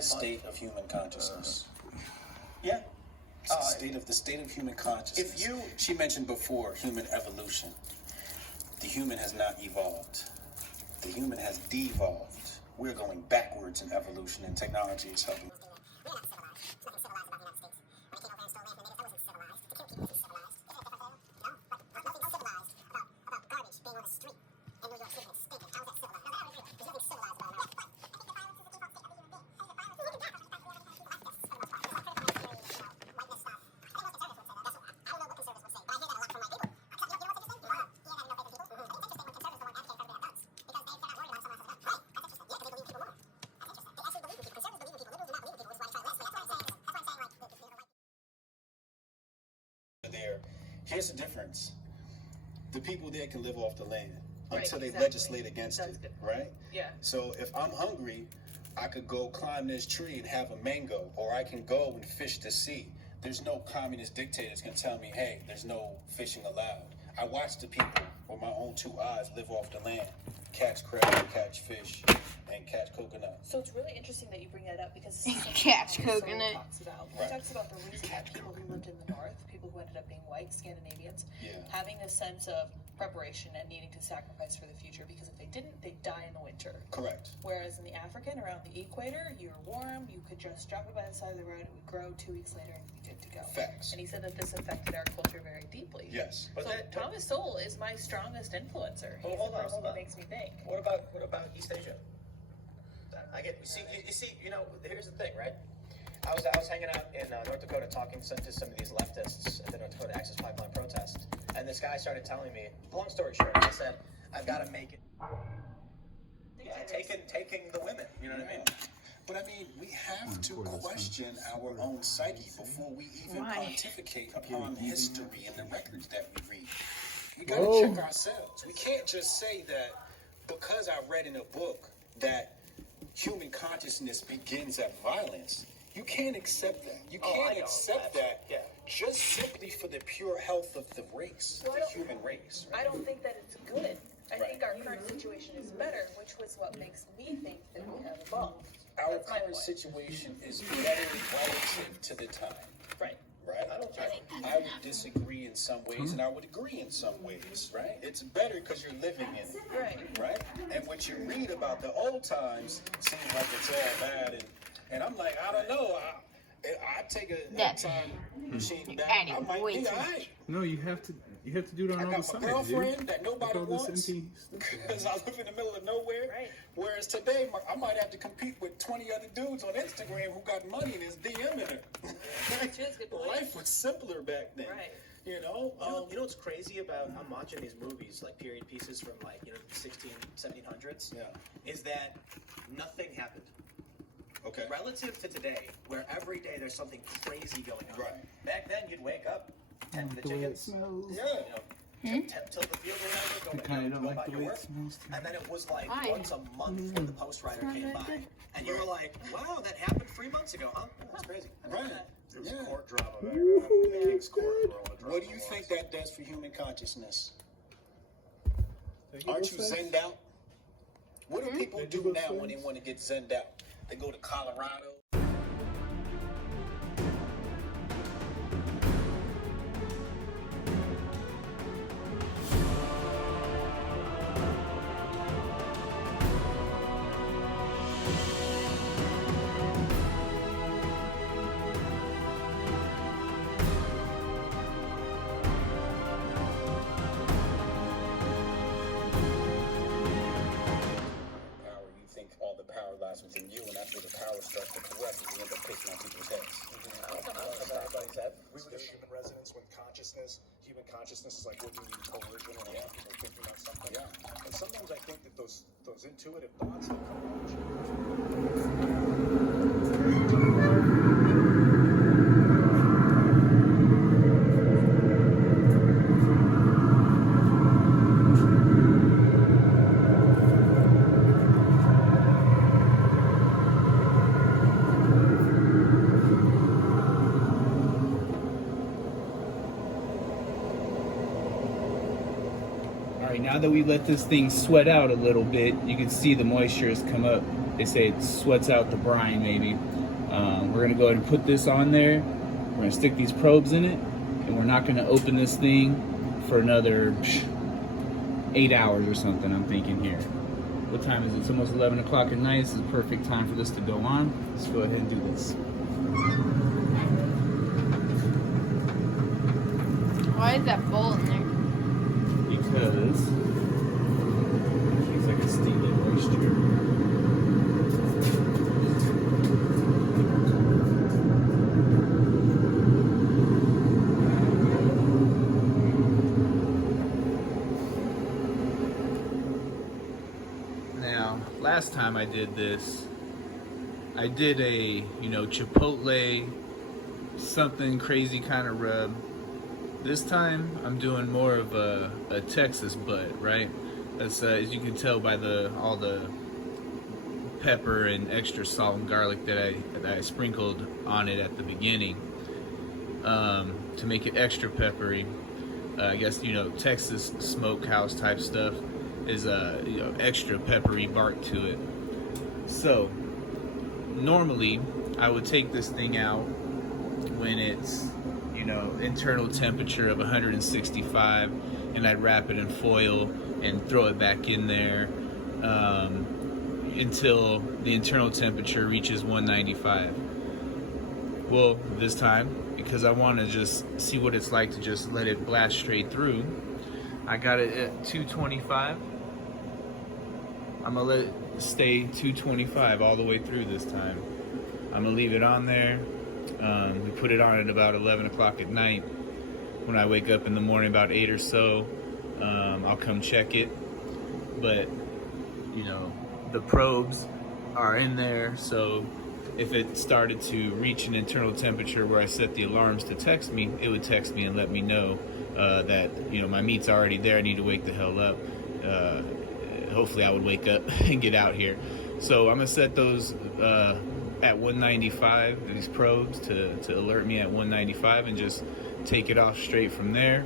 State of human consciousness. Yeah. It's the state of human consciousness. She mentioned before human evolution. The human has not evolved. The human has devolved. We're going backwards in evolution, and technology is helping. Here's the difference. The people there can live off the land until they legislate against it, right? Yeah. So if I'm hungry, I could go climb this tree and have a mango, or I can go and fish the sea. There's no communist dictator that's going to tell me, hey, there's no fishing allowed. I watch the people with my own two eyes live off the land, catch crab, catch fish, and catch coconut. So it's really interesting that you bring that up because catch coconut. He talks about the reason that people who lived in the north, people who ended up being white Scandinavians, having a sense of preparation and needing to sacrifice for the future, because if they didn't, they'd die in the winter. Correct. Whereas in the African, around the equator, you're warm, you could just drop it by the side of the road, it would grow 2 weeks later and be good to go. Facts. And he said that this affected our culture very deeply. Yes. But Thomas Sowell is my strongest influencer. He's the person who makes me think. What about East Asia? Here's the thing, right? I was hanging out in North Dakota talking to some of these leftists at the North Dakota Access Pipeline protest, and this guy started telling me, long story short, I said, I've got to make it. Yeah, taking the women, you know what I mean? But I mean, we have to question our own psyche before we even pontificate upon history and the records that we read. We gotta check ourselves. We can't just say that because I read in a book that human consciousness begins at violence. You can't accept that. You can't accept that just simply for the pure health of the race, the human race. I don't think that it's good. I think our current situation is better, which was what makes me think that we have evolved. Our current situation is better relative to the time. Right. Right? I would disagree in some ways, and I would agree in some ways, right? It's better because you're living in it. Right. Right? And what you read about the old times seems like it's all bad, and I'm like, I don't know. I take a time machine back. I might be all right. No, you have to do it on all the sides. I got my girlfriend that nobody wants because I live in the middle of nowhere. Right. Whereas today, I might have to compete with 20 other dudes on Instagram who got money and is DMing her. Life was simpler back then. Right. You know what's crazy about I'm watching these movies, like period pieces from like, 1700s, is that nothing happened. Okay. Relative to today, where every day there's something crazy going on. Right. Back then, you'd wake up, tend to the The way it chickens, smells. till the field or whatever, I don't like about the your way work. it smells too. And then it was like once a month when the post rider came by. And you were like, wow, that happened 3 months ago, huh? That's crazy. Right. There was court drama back then. The King's Court where all the drama What do you was. think that does for human consciousness? Aren't you zenned out? What do people do now when they want to get zenned out? They go to Colorado. Within you, and that's where the power starts to corrupt, and you end up pissing on people's heads. I don't know if anybody's head. We were the human resonance when human consciousness is like looking at coercion or people thinking about something. Yeah. And sometimes I think that those intuitive thoughts that come out. Now that we let this thing sweat out a little bit, you can see the moisture has come up. They say it sweats out the brine, maybe. We're gonna go ahead and put this on there. We're gonna stick these probes in it, and we're not gonna open this thing for another 8 hours or something, I'm thinking here. What time is it? It's almost 11 o'clock at night. This is the perfect time for this to go on. Let's go ahead and do this. Why is that bowl in there? Because it's like a steamy moisture. Now, last time I did this, I did a, Chipotle, something crazy kind of rub. This time, I'm doing more of a Texas butt, right? That's, as you can tell by all the pepper and extra salt and garlic that I sprinkled on it at the beginning, to make it extra peppery. I guess, Texas Smokehouse type stuff is extra peppery bark to it. So, normally, I would take this thing out when it's internal temperature of 165, and I'd wrap it in foil and throw it back in there until the internal temperature reaches 195. Well, this time, because I want to just see what it's like to just let it blast straight through, I got it at 225. I'm gonna let it stay 225 all the way through this time. I'm gonna leave it on there. We put it on at about 11 o'clock at night. When I wake up in the morning about 8 or so, I'll come check it. But, the probes are in there, so if it started to reach an internal temperature where I set the alarms to text me, it would text me and let me know that, you know, my meat's already there, I need to wake the hell up. Hopefully I would wake up and get out here. So I'm gonna set those at 195, these probes to alert me at 195, and just take it off straight from there.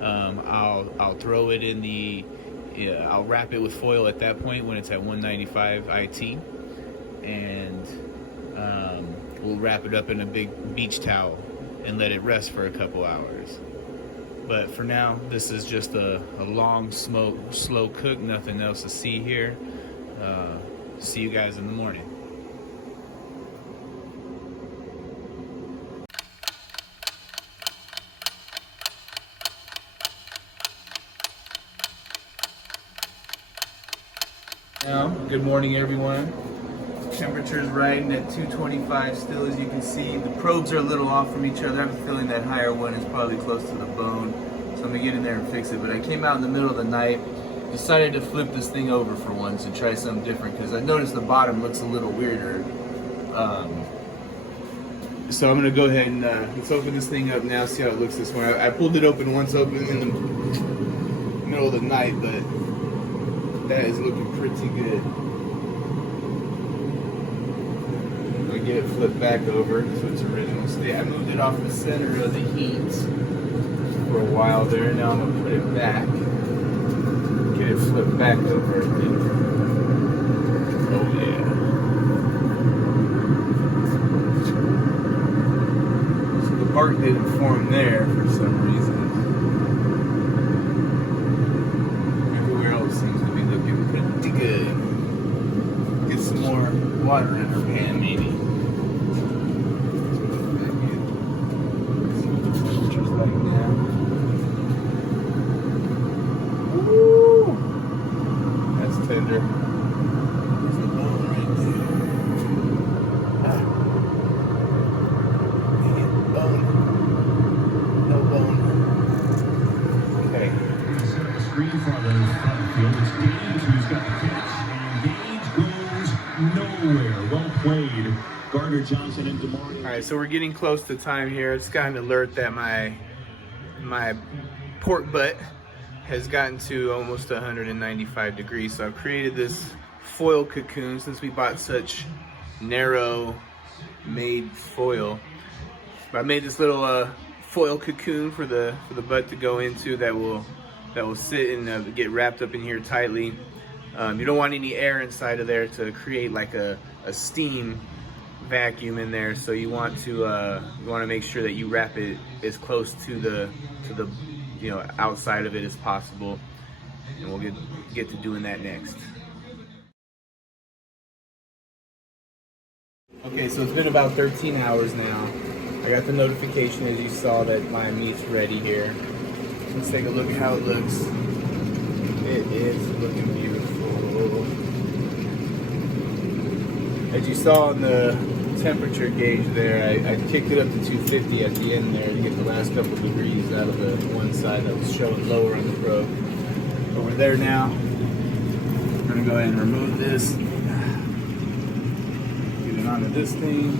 I'll throw it in the, I'll wrap it with foil at that point when it's at 195 IT, and we'll wrap it up in a big beach towel and let it rest for a couple hours. But for now, this is just a long smoke, slow cook, nothing else to see here. See you guys in the morning. Now, good morning everyone. Temperature's riding at 225 still, as you can see. The probes are a little off from each other. I'm feeling that higher one is probably close to the bone, so I'm gonna get in there and fix it. But I came out in the middle of the night, decided to flip this thing over for once and try something different, because I noticed the bottom looks a little weirder. So I'm gonna go ahead and let's open this thing up now, see how it looks this morning. I pulled it open once open in the middle of the night, but that is looking pretty good. I get it flipped back over to its original state. I moved it off the center of the heat for a while there. Now I'm gonna put it back. Get it flipped back over again. Oh yeah. So the bark didn't form there for some reason. Everywhere else seems to be looking pretty good. Get some more water in her pan maybe. Just like now. Woo! That's tender. There's a bone right there. Ah. Man, bone. No bone. Okay. Set up a screen for the front field. It's Gage who's got the catch, and Gage goes nowhere. Well played. Gardner Johnson and DeMar. All right, so we're getting close to time here. It's got an alert that my pork butt has gotten to almost 195 degrees. So I've created this foil cocoon since we bought such narrow made foil. I made this little foil cocoon for the butt to go into that will sit and get wrapped up in here tightly. You don't want any air inside of there to create like a steam vacuum in there, so you want to make sure that you wrap it as close to the outside of it as possible, and we'll get to doing that next. Okay, so it's been about 13 hours now. I got the notification, as you saw, that my meat's ready here. Let's take a look at how it looks. It is looking beautiful. As you saw on the temperature gauge there, I kicked it up to 250 at the end there to get the last couple of degrees out of the one side that was showing lower on the probe. But we're there now. I'm gonna go ahead and remove this. Get it onto this thing.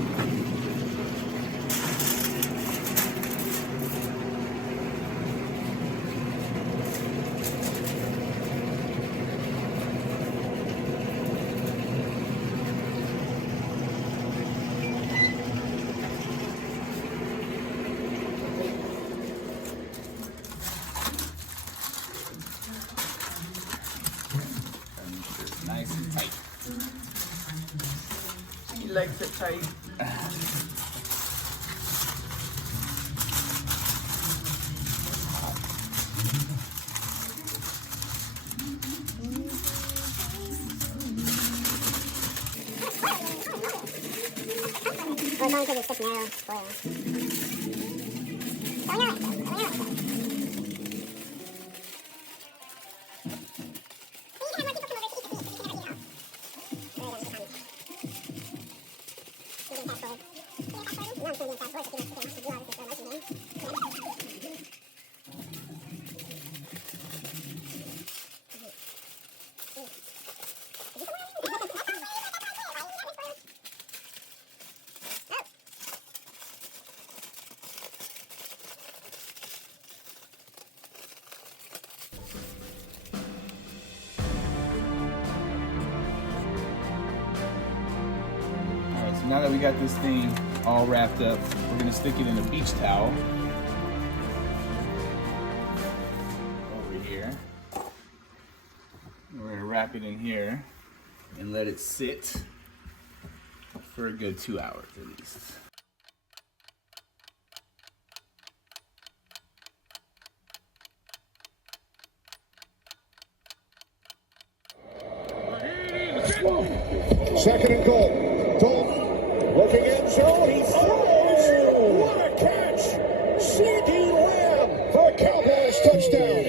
Nice and tight. He likes it tight. We're going to this just narrow spoiler. Alright, so now that we got this thing all wrapped up, we're gonna stick it in a beach towel over here. We're gonna wrap it in here and let it sit for a good 2 hours at least. Second and goal. Dalton looking end zone. He throws. What a catch! C.D. Lamb for a Cowboys touchdown.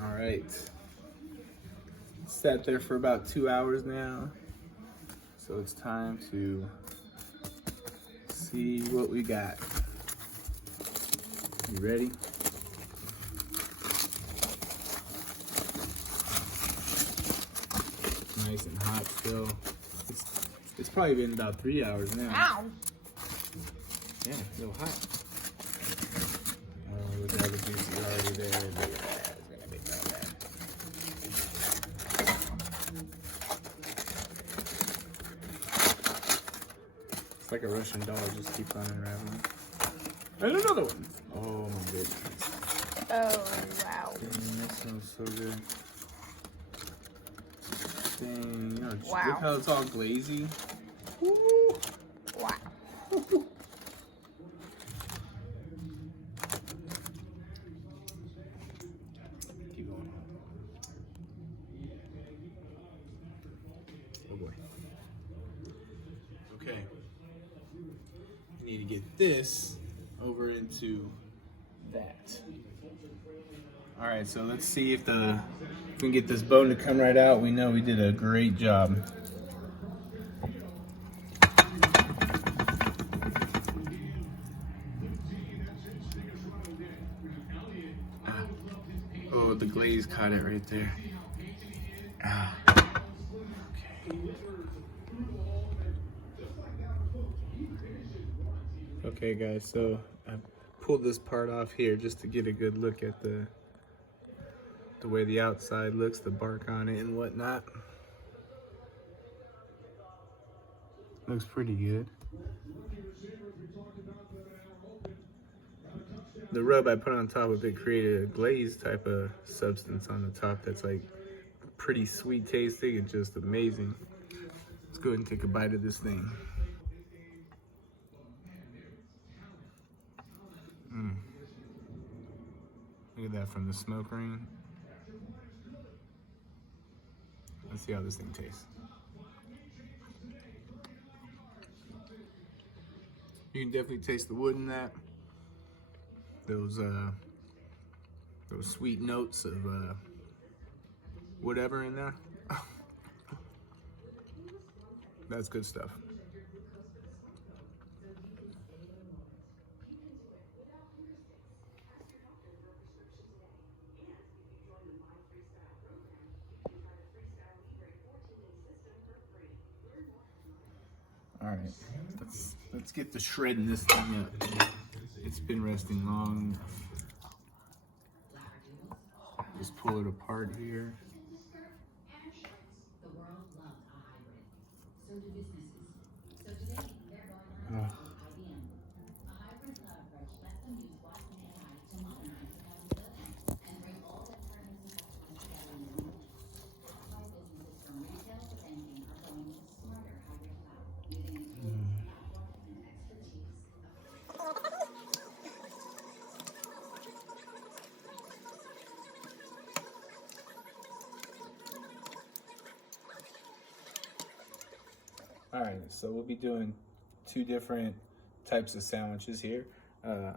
All right. Sat there for about 2 hours now. So it's time to see what we got. You ready? Nice and hot still. It's probably been about 3 hours now. Ow. Yeah, it's a little hot. Oh, look at all the juices already there. Look at that. It's gonna make all that. It's like a Russian doll, just keep on unraveling. And another one. Oh my goodness. Oh, wow. Dang, that smells so good. Dang, you know, Wow. look how it's all glazy. Woo. Wow. Keep going. Oh boy. Okay. We need to get this over into that. All right, so let's see if we can get this bone to come right out. We know we did a great job. Oh, the glaze caught it right there. Okay guys, so I pulled this part off here just to get a good look at the way the outside looks, the bark on it and whatnot. Looks pretty good. The rub I put on top of it created a glaze type of substance on the top that's like pretty sweet tasting and just amazing. Let's go ahead and take a bite of this thing. Look at that from the smoke ring. Let's see how this thing tastes. You can definitely taste the wood in that. Those sweet notes of whatever in there. That's good stuff. All right, let's get the shredding this thing up. It's been resting long. Just pull it apart here. Oh. All right, so we'll be doing two different types of sandwiches here. The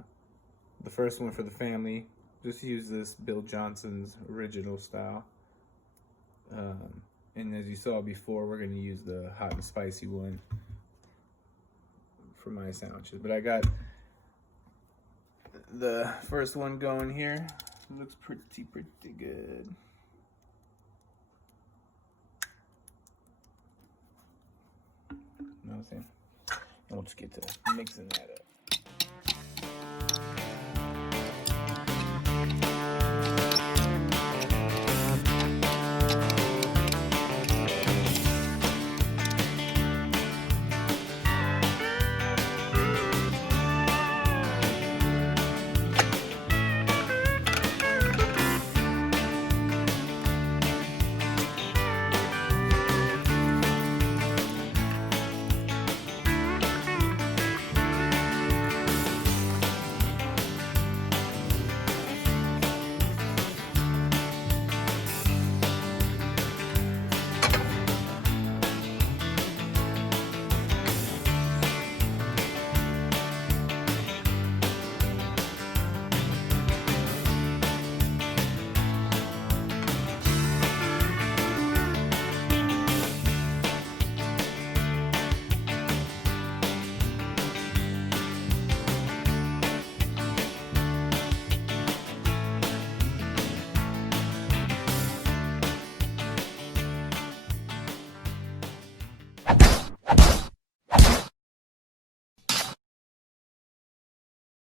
first one for the family, just use this Bill Johnson's original style. And as you saw before, we're gonna use the hot and spicy one for my sandwiches. But I got the first one going here. It looks pretty good. You know what I'm saying? And we'll just get to mixing that up.